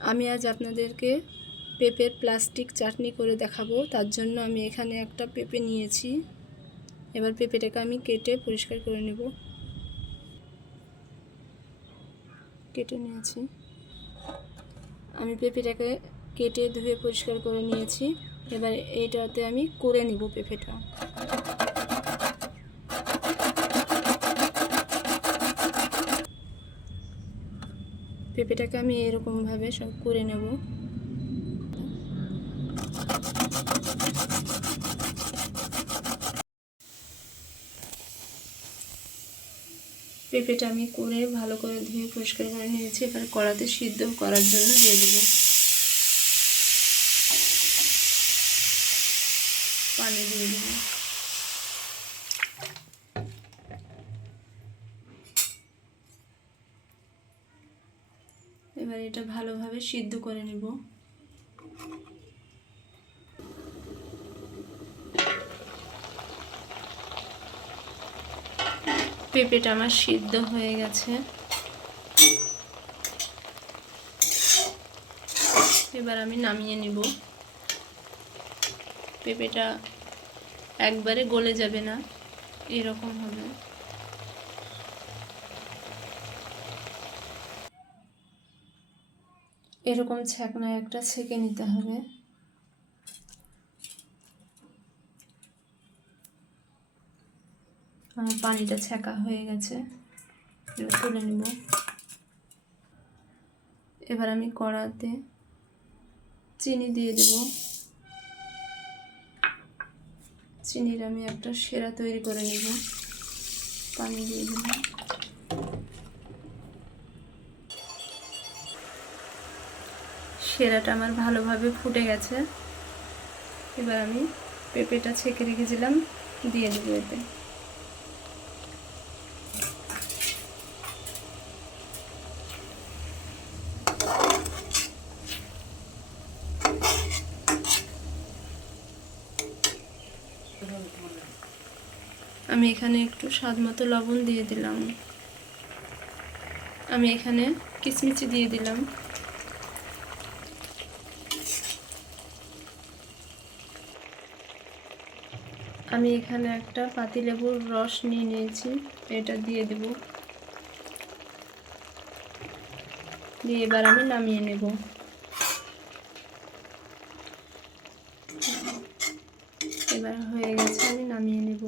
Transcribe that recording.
আমি আজ আপনাদেরকে পেঁপের প্লাস্টিক চাটনি করে দেখাবো। তার জন্য আমি এখানে একটা পেঁপে নিয়েছি। এবার পেঁপেটাকে আমি কেটে পরিষ্কার করে নেব। কেটে নিয়েছি। আমি পেঁপেটাকে কেটে ধুয়ে পরিষ্কার করে নিয়েছি। এবার এইটাতে আমি করে নিব পেঁপেটা। পেঁপেটাকে আমি এরকমভাবে সব করে নেব। পেঁপেটা আমি করে ভালো করে ধুয়ে পরিষ্কার করে নিয়েছি, এবার কড়াতে সিদ্ধ করার জন্য দিয়ে দেবো। পানি দিয়ে দেবো। এবার এটা ভালোভাবে সিদ্ধ করে নেব। পেঁপেটা আমার সিদ্ধ হয়ে গেছে। এবার আমি নামিয়ে নিব। পেঁপেটা একবারে গলে যাবে না, এরকম হবে। এরকম ছ্যাকনায় একটা ছেঁকে নিতে হবে। আমার পানিটা ছ্যাঁকা হয়ে গেছে। তুলে নেব। এবার আমি কড়াতে চিনি দিয়ে দেব। চিনির আমি একটা সেরা তৈরি করে নেব। পানি দিয়ে দেব সেরাটা আমার ভালোভাবে ফুটে গেছে। এবার আমি পেঁপেটা ছেঁকে রেখেছিলাম, দিয়ে দেবো এতে। আমি এখানে একটু স্বাদ মতো লবণ দিয়ে দিলাম। আমি এখানে কিচমিচি দিয়ে দিলাম। আমি এখানে একটা পাতিলেবুর রস নিয়ে নিয়েছি, এটা দিয়ে দেব। দিয়ে এবার আমি নামিয়ে নেব। এবার হয়ে গেছে, আমি নামিয়ে নেব।